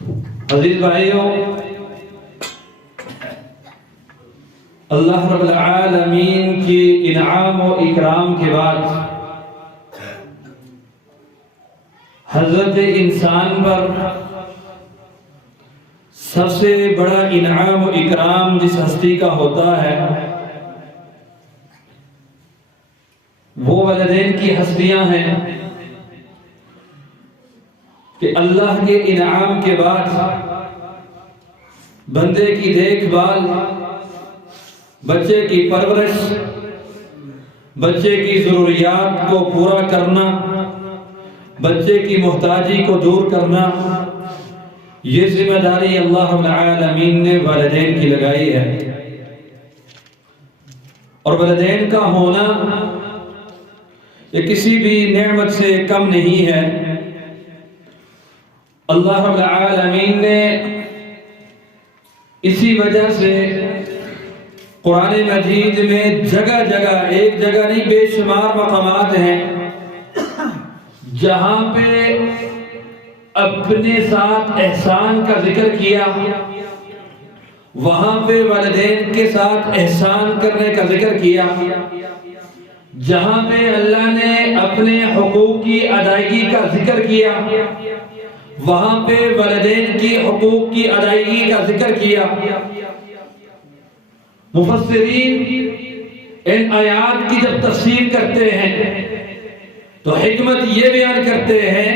عزیز بھائیوں، اللہ رب العالمین کی انعام و اکرام کے بعد حضرت انسان پر سب سے بڑا انعام و اکرام جس ہستی کا ہوتا ہے وہ والدین کی ہستیاں ہیں کہ اللہ کے انعام کے بعد بندے کی دیکھ بھال، بچے کی پرورش، بچے کی ضروریات کو پورا کرنا، بچے کی محتاجی کو دور کرنا، یہ ذمہ داری اللہ رب العالمین نے والدین کی لگائی ہے۔ اور والدین کا ہونا یہ کسی بھی نعمت سے کم نہیں ہے۔ اللہ رب العالمین نے اسی وجہ سے قرآن مجید میں جگہ جگہ، ایک جگہ نہیں بے شمار مقامات ہیں جہاں پہ اپنے ساتھ احسان کا ذکر کیا، وہاں پہ والدین کے ساتھ احسان کرنے کا ذکر کیا، جہاں پہ اللہ نے اپنے حقوق کی ادائیگی کا ذکر کیا وہاں پہ والدین کی حقوق کی ادائیگی کا ذکر کیا۔ مفسرین ان آیات کی جب تفسیر کرتے ہیں تو حکمت یہ بیان کرتے ہیں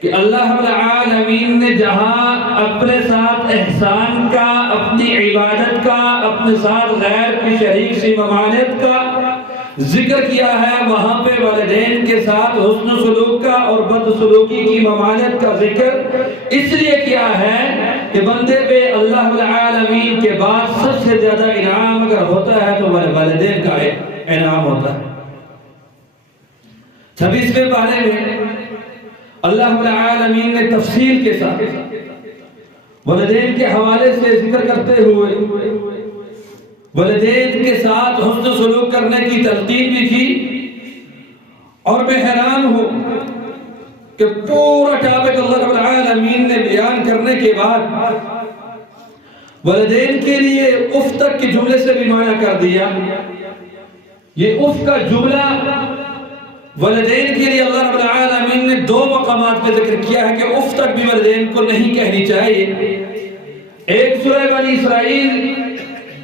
کہ اللہ رب العالمین نے جہاں اپنے ساتھ احسان کا، اپنی عبادت کا، اپنے ساتھ غیر کی شریک سی ممانعت کا ذکر کیا ہے، وہاں پہ والدین کے ساتھ حسن سلوک کا اور بد سلوکی کی ممانعت کا ذکر اس لیے کیا ہے کہ بندے پہ اللہ رب العالمین کے بعد سب سے زیادہ انعام اگر ہوتا ہے تو والدین کا انعام ہوتا ہے۔ 26ویں پارے میں اللہ رب العالمین نے تفصیل کے ساتھ والدین کے حوالے سے ذکر کرتے ہوئے والدین کے ساتھ حسن سلوک کرنے کی تلقین بھی کی، اور میں حیران ہوں کہ پورا ٹاپک اللہ رب العالمین نے بیان کرنے کے بعد والدین کے لیے اف تک کے جملے سے بھی معنی کر دیا۔ یہ اف کا جملہ والدین کے لیے اللہ رب العالمین نے 2 مقامات پہ ذکر کیا ہے کہ اف تک بھی والدین کو نہیں کہنی چاہیے۔ ایک سورہ بنی اسرائیل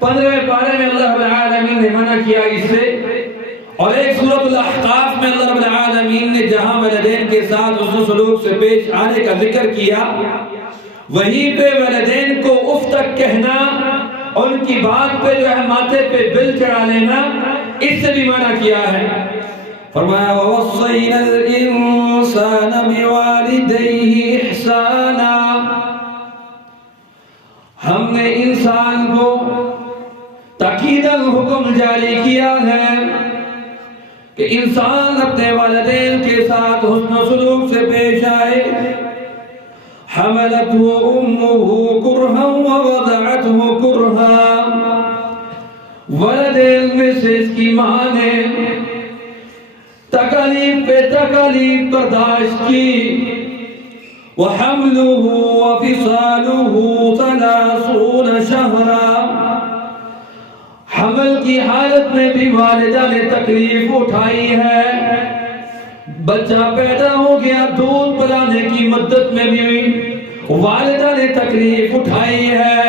15ویں پارے میں اللہ رب العالمین نے منع کیا اس سے، اور ایک سورۃ الاحقاف میں اللہ رب العالمین نے جہاں والدین کے ساتھ حسن سلوک سے پیش آنے کا ذکر کیا، وہیں پہ والدین کو اف تک کہنا اور ان کی بات پہ جو ہے ماتھے پہ بل چڑھا لینا، اس سے بھی منع کیا ہے۔ فرمایا وَوَصَّيْنَا الْإِنسَانَ بِوَالِدَيْهِ إِحْسَانًا، ہم نے انسان کو تاکیداً حکم جاری کیا ہے کہ انسان اپنے والدین کے ساتھ حسن سلوک سے پیش آئے۔ حملته أمه كرها ووضعته كرها، والدین میں سے اس کی ماں نے تکالیف پہ تکالیف برداشت کی۔ وحمله وفصاله 30 شهرا، حمل کی حالت میں بھی والدہ نے تکلیف اٹھائی ہے، بچہ پیدا ہو گیا دودھ پلانے کی مدت میں بھی والدہ نے تکلیف اٹھائی ہے۔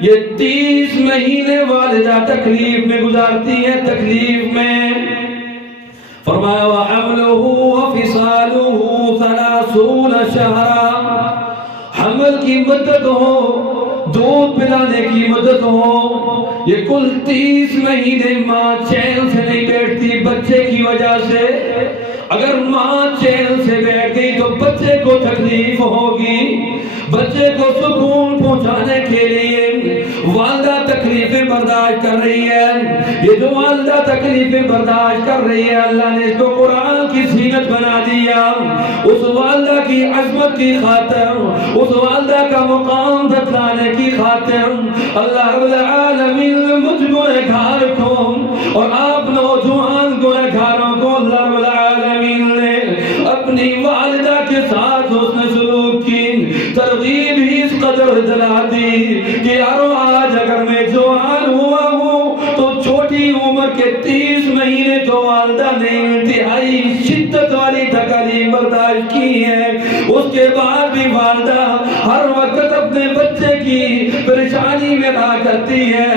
یہ 30 مہینے والدہ تکلیف میں گزارتی ہے، تکلیف میں۔ فرمایا وحمله وفصاله 30 شهرا، حمل کی مدت ہو، دودھ پلانے کی مدت ہو، یہ کل 30 مہینے ماں چین سے نہیں بیٹھتی بچے کی وجہ سے۔ اگر ماں چین سے بیٹھ گئی تو بچے کو تکلیف ہوگی۔ بچے کو سکون پہنچانے کے لیے والدہ تکلیفیں برداشت کر رہی ہے۔ یہ جو والدہ تکلیفیں برداشت کر رہی ہے، اللہ نے اس کو قرآن کی زینت بنا دیا۔ اس والدہ کی عظمت کی خاطر، اس والدہ کا مقام بتلانے کی خاطر اللہ رب العالمین مجھ گنہگار کو اور آپ نوجوان گنہگاروں کو اللہ رب العالمین نے اپنی والدہ کے ساتھ حسن سلوک کی ترغیب ہی اس قدر دلاتی کہ یارو آج اگر میں جوان ہوا ہوں تو چھوٹی عمر کے 30 مہینے تو والدہ نے انتہائی شدت والی تکالیف برداشت کی ہے، اس کے بعد بھی والدہ ہر وقت اپنے بچے کی پریشانی میں رہا کرتی ہے۔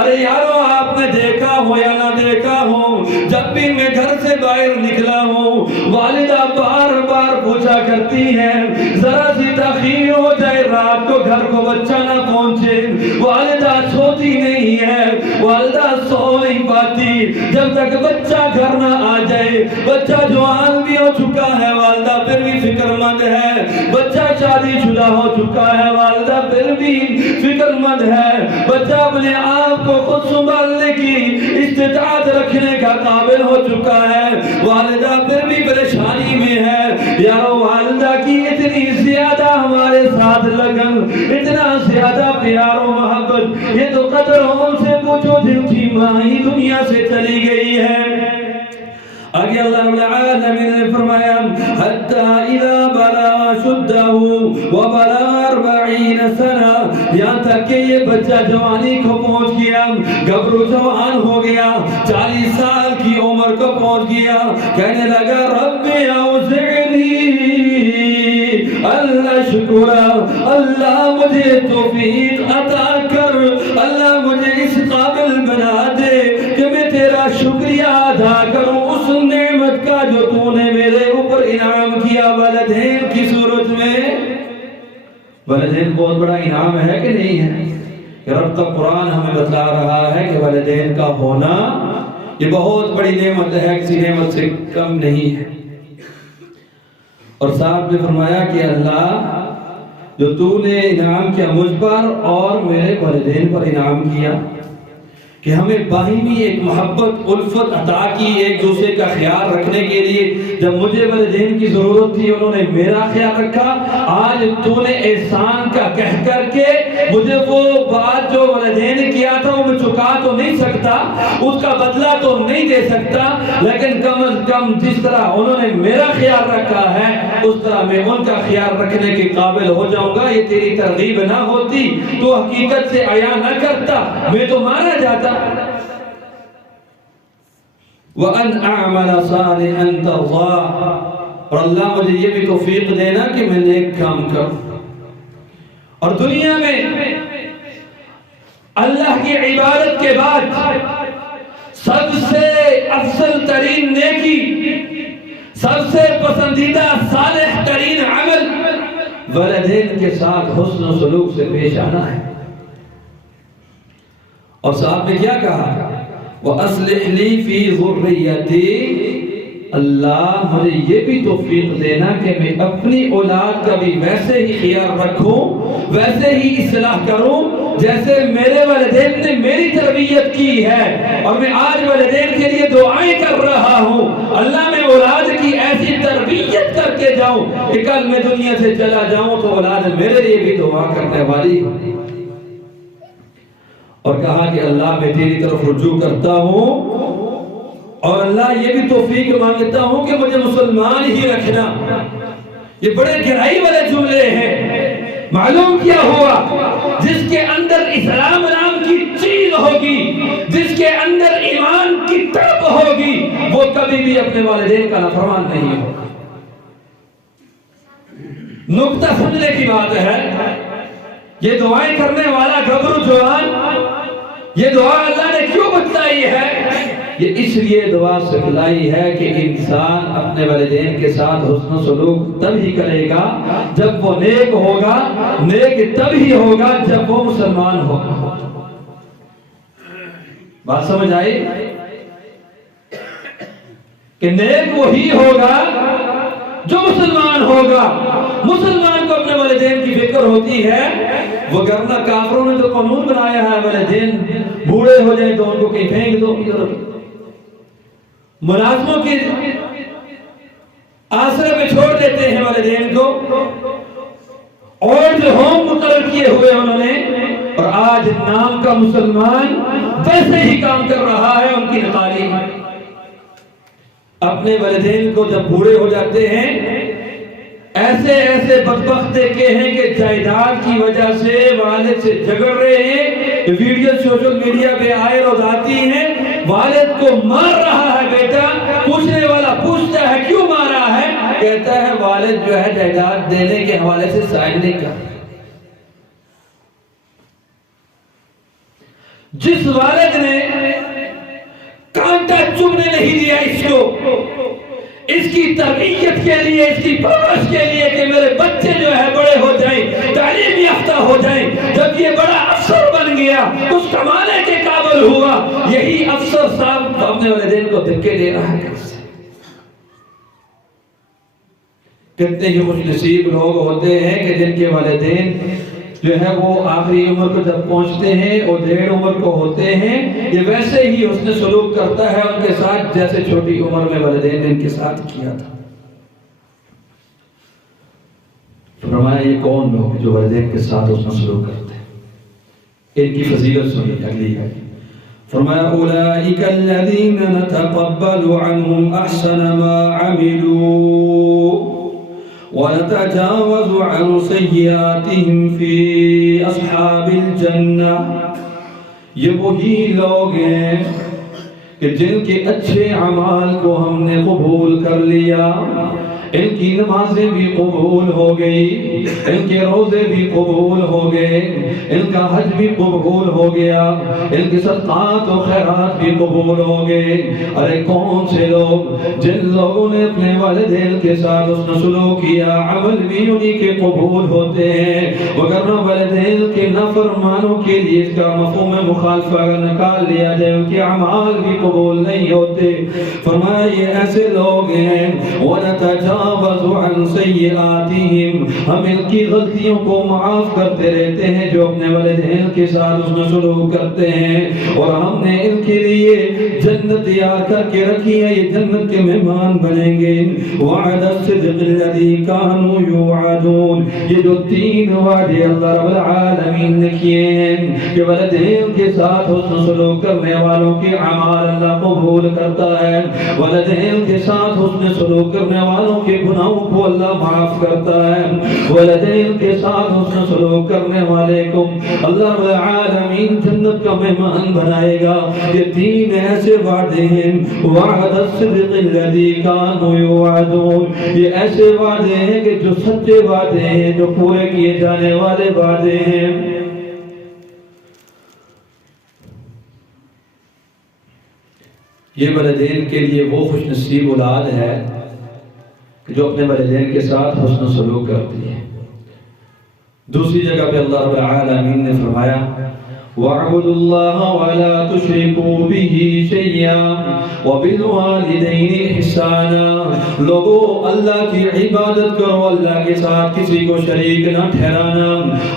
ارے یارو آپ نے دیکھا ہو یا نہ دیکھا ہو، جب بھی میں گھر سے باہر نکلا ہوں والدہ بار بار پوچھا کرتی ہے ذرا سی تاخیر ہو جائے رات کو گھر کو بچہ نہ پہنچے، والدہ سوتی نہیں ہے، والدہ سو نہیں پاتی جب تک بچہ گھر نہ آ جائے۔ بچہ جوان بھی ہو چکا ہے والدہ پھر بھی فکر مند ہے، بچہ شادی شدہ ہو چکا ہے والدہ پھر بھی فکر مند ہے، بچہ اپنے آپ کو خود سنبھالنے کی استطاعت رکھنے کا قابل ہو چکا ہے، والدہ پھر بھی پریشانی میں ہے۔ یارو والدہ کی اتنی زیادہ ہمارے ساتھ لگن، اتنا زیادہ پیار و محبت، یہ تو قدر ان سے پوچھو جن کی ماں ہی دنیا سے چلی گئی ہے۔ آگے اللہ رب العالمین نے فرمایا حتی اذا بلغ شدہ وبلغ 40 سنہ، یہاں تک کہ یہ بچہ جوانی کو پہنچ گیا، گبرو جوان ہو گیا، 40 سال کی عمر کو پہنچ گیا، کہنے لگا رب اوزعنی اللہ شکر، اللہ مجھے توفیق عطا کر، اللہ مجھے اس قابل بنا دے کہ میں تیرا شکریہ ادا کروں اس نعمت کا جو تو نے میرے اوپر انعام کیا والدین کی صورت میں۔ والدین بہت بڑا انعام ہے کہ نہیں ہے؟ کہ رب کا قرآن ہمیں بتلا رہا ہے کہ والدین کا ہونا یہ بہت بڑی نعمت ہے، کسی نعمت سے کم نہیں ہے۔ اور صاحب نے فرمایا کہ اللہ جو تو نے انعام کیا مجھ پر اور میرے والدین پر انعام کیا کہ ہمیں باہمی ایک محبت الفت عطا کی، ایک دوسرے کا خیال رکھنے کے لیے، جب مجھے والدین کی ضرورت تھی انہوں نے میرا خیال رکھا، آج تو نے احسان کا کہہ کر کے مجھے وہ بات جو والدین نے کیا تھا وہ میں چکا تو نہیں سکتا، اس کا بدلہ تو نہیں دے سکتا، لیکن کم از کم جس طرح انہوں نے میرا خیال رکھا ہے اس طرح میں ان کا خیال رکھنے کے قابل ہو جاؤں گا۔ یہ تیری ترغیب نہ ہوتی تو حقیقت سے عیاں نہ کرتا، میں تو مانا جاتا۔ وَأَنْ أَعْمَلَ صَالِحًا تَرْضَاهُ، اور اللہ مجھے یہ بھی توفیق دینا کہ میں نیک کام کروں، اور دنیا میں اللہ کی عبادت کے بعد سب سے افضل ترین نیکی، سب سے پسندیدہ صالح ترین عمل والدین کے ساتھ حسن و سلوک سے پیش آنا ہے۔ اور صاحب نے کیا کہا وَأَصْلِحْ لِي فِي ذُرِّيَّتِي، اللہ مجھے یہ بھی توفیق دینا کہ میں اپنی اولاد کا بھی ویسے ہی خیال رکھوں، ویسے ہی اصلاح کروں جیسے میرے والدین نے میری تربیت کی ہے، اور میں آج والدین کے لیے دعائیں کر رہا ہوں اللہ میں اولاد کی ایسی تربیت کر کے جاؤں کہ کل میں دنیا سے چلا جاؤں تو اولاد میرے لیے بھی دعا کرنے والی ہو۔ اور کہا کہ اللہ میں تیری طرف رجوع کرتا ہوں، اور اللہ یہ بھی توفیق مانگتا ہوں کہ مجھے مسلمان ہی رکھنا۔ یہ بڑے گہرائی والے جملے ہیں۔ معلوم کیا ہوا جس کے اندر اسلام نام کی چیز ہوگی، جس کے اندر ایمان کی تڑپ ہوگی، وہ کبھی بھی اپنے والدین کا نافرمان نہیں ہوگا۔ نقطہ سمجھنے کی بات ہے، یہ دعائیں کرنے والا گھبرو جوان، یہ دعا اللہ نے کیوں بتلائی ہے؟ یہ اس لیے دعا سکھلائی ہے کہ انسان اپنے والدین کے ساتھ حسن و سلوک تب ہی کرے گا جب وہ نیک ہوگا، نیک تب ہی ہوگا جب وہ مسلمان ہوگا۔ بات سمجھ آئی کہ نیک وہی ہوگا جو مسلمان ہوگا۔ مسلمان کو اپنے والدین کی فکر ہوتی ہے، وگرنہ کافروں نے تو قانون بنایا ہے والدین بوڑھے ہو جائیں تو ان کو کہیں پھینک دو، ملازموں کے آسرے میں چھوڑ دیتے ہیں والدین کو، اور جو ہوم مقرر کیے ہوئے انہوں نے، اور آج نام کا مسلمان ویسے ہی کام کر رہا ہے ان کی نقالی۔ اپنے والدین کو جب بوڑھے ہو جاتے ہیں ایسے ایسے بدبخت دیکھے ہیں کہ جائیداد کی وجہ سے والد سے جھگڑ رہے ہیں، ویڈیو سوشل میڈیا پہ آئے روز آتی ہیں، والد کو مار رہا ہے بیٹا، پوچھنے والا پوچھتا ہے کیوں مارا ہے، کہتا ہے والد جو ہے جائیداد دینے کے حوالے سے سائن نہیں کر۔ جس والد نے کانٹا چبھنے نہیں دیا اس کو، اس کی تربیت کے لیے، اس کی پرورش کے لیے کہ میرے بچے جو ہے بڑے ہو جائیں، تعلیم یافتہ ہو جائیں، جب یہ بڑا افسر بن گیا، کچھ کمانے کے قابل ہوا، یہی افسر صاحب اپنے والدین کو دھکے دے رہا ہے۔ کتنے ہی خوش نصیب لوگ ہوتے ہیں کہ جن کے والدین جو ہے وہ آخری عمر کو جب پہنچتے ہیں اور 1.5 عمر کو ہوتے ہیں، یہ ویسے ہی حسن سلوک کرتا ہے ان کے ساتھ جیسے چھوٹی عمر میں والدین نے ان کے ساتھ کیا تھا۔ فرمایا یہ کون لوگ جو والدین کے ساتھ حسن سلوک کرتے ہیں، ان کی فضیلت سنی اگلی ہے۔ فرمایا اولئک الذین نتقبل عنہم احسن ما عملوا وَنَتَجَاوَزُ عَنْ سَيِّئَاتِهِمْ فِي أَصْحَابِ الْجَنَّةِ، یہ وہی لوگ ہیں کہ جن کے اچھے اعمال کو ہم نے قبول کر لیا، ان کی نمازیں بھی قبول ہو گئی، ان کے روزے بھی قبول ہو گئے، ان کا حج بھی قبول ہو گیا، ان کے صدقات و خیرات بھی قبول ہو گئے۔ ارے کون سے لوگ، جن لوگوں نے اپنے والدین کے ساتھ حسن سلوک کیا، عمل بھی انہی کے قبول ہوتے ہیں، وگرنہ والدین کے نافرمانوں کے لیے اس کا مفہوم مخالفہ اگر نکال لیا جائے ان کے اعمال بھی قبول نہیں ہوتے۔ فرمایا یہ ایسے لوگ ہیں وَنَتَجَاوَزُ عَنْ سَيِّئَاتِهِمْ، ہم ان کی غلطیوں کو معاف کرتے رہتے ہیں جو اپنے والدین کے ساتھ حسن سلوک کرتے ہیں، اور ہم نے ان کے لیے جنت تیار کر کے رکھی ہے، یہ جنت کے مہمان بنیں گے۔ وَعَدَ الصِّدْقِ الَّذِي كَانُوا يُوعَدُونَ، یہ جو 3 وعدے اللہ رب العالمین نے کیے ہیں کہ والدین کے ساتھ حسن سلوک کرنے والوں کے اعمال اللہ قبول کرتا ہے، والدین کے ساتھ حسن سلوک کرنے والوں کے گناہوں کو اللہ معاف کرتا ہے، والدین کے ساتھ حسن سلوک کرنے والے کو اللہ رب العالمین جنت کا مہمان بنائے گا۔ یہ 3 ایسے وعدے ہیں، وعد الصدق الذی کانوا یوعدون، یہ ایسے وعدے ہیں کہ جو سچے وعدے ہیں، جو پورے کیے جانے والے وعدے ہیں۔ یہ والدین کے لیے وہ خوش نصیب اولاد ہے جو اپنے والدین کے ساتھ حسن سلوک کرتی ہے۔ دوسری جگہ پہ اللہ رب العالمین نے فرمایا وَاعْبُدُوا اللَّهَ وَلَا تُشْرِكُوا بِهِ شَيْئًا وَبِالْوَالِدَيْنِ إِحْسَانًا، لوگو اللہ کی عبادت کرو، اللہ کے ساتھ کسی کو شریک نہ ٹھہرانا،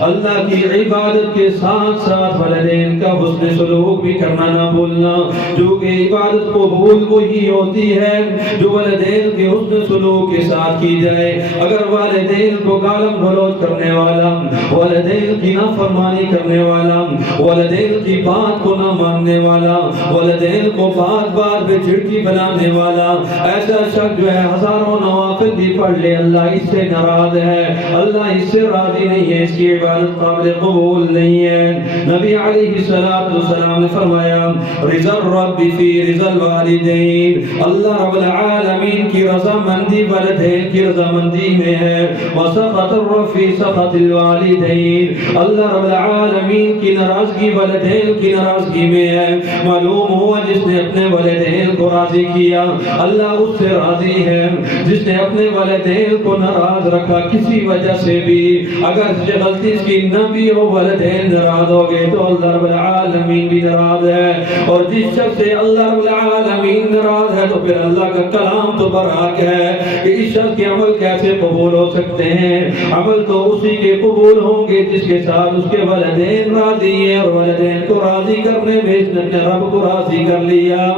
اللہ کی عبادت کے ساتھ ساتھ والدین کا حسن سلوک بھی کرنا نہ بھولنا، جو کہ عبادت قبول وہی ہوتی ہے جو والدین کے حسن سلوک کے ساتھ کی جائے۔ اگر والدین کو گالم گلوچ کرنے والا، والدین کی نافرمانی کرنے والا، والدین کی بات کو نہ ماننے والا، والدین کو بات بات پہ چڑکی بنانے والا، ایسا شخص جو ہے ہزاروں نوافل بھی پڑھ لے، اللہ اس سے ناراض ہے، اللہ اس سے راضی نہیں ہے، اس کی عبادت قابل قبول نہیں ہے۔ نبی علیہ السلام نے فرمایا رضا الرب فی رضا الوالدین، اللہ رب العالمین کی رضا مندی والدین کی رضا مندی میں ہے، وسخط الرب فی سخط الوالدین، اللہ رب العالمین کی ناراضگی والدین کی ناراضگی میں ہے۔ معلوم ہوا جس نے اپنے والدین کو راضی کیا اللہ اس سے راضی ہے، جس نے اپنے والدین کو ناراض رکھا کسی وجہ سے بھی، اگر غلطی اس کی نہ بھی ہو والدین ناراض ہو گئے تو اللہ رب العالمین بھی ناراض ہے، اور جس شخص سے اللہ رب العالمین ناراض ہے تو پھر اللہ کا کلام تو برحق ہے کہ اس شخص کے عمل کیسے قبول ہو سکتے ہیں۔ عمل تو اسی کے قبول ہوں گے جس کے ساتھ اس کے والدین راضی ہیں، اور والدین کو راضی کرنے میں اس نے اپنے رب کو راضی کر لیا۔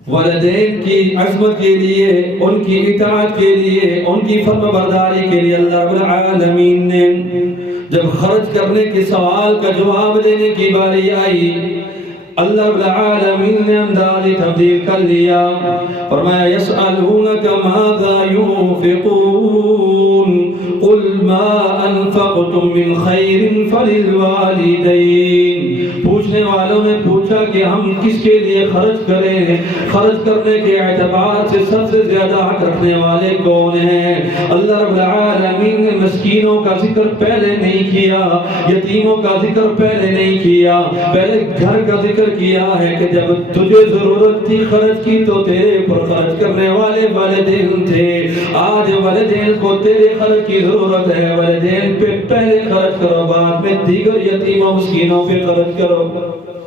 والدین کی عظمت کے لیے، ان کی اطاعت کے لیے، ان کی فرما برداری کے لیے اللہ رب العالمین نے جب خرچ کرنے کے سوال کا جواب دینے کی باری آئی اللہ رب العالمین نے اندازی تبدیل کر لیا. فرمایا یسألونک ماذا ينفقون قل ما انفقتم من خیر فللوالدین. پوچھنے والوں نے پوچھا کہ ہم کس کے لیے خرچ کریں؟ خرچ کرنے کے اعتبار سے سب سے زیادہ حق رکھنے والے کون ہیں؟ اللہ رب العالمین نے مسکینوں کا ذکر پہلے نہیں کیا, یتیموں کا ذکر پہلے نہیں کیا, پہلے گھر کا ذکر کیا ہے کہ جب تجھے ضرورت تھی خرچ کی تو تیرے پر خرچ کرنے والے والدین تھے. آج والدین کو تیرے خرچ کی ضرورت ہے, والدین پہ پہلے خرچ کرو, بعد میں دیگر یتیموں مسکینوں پہ خرچ کرو.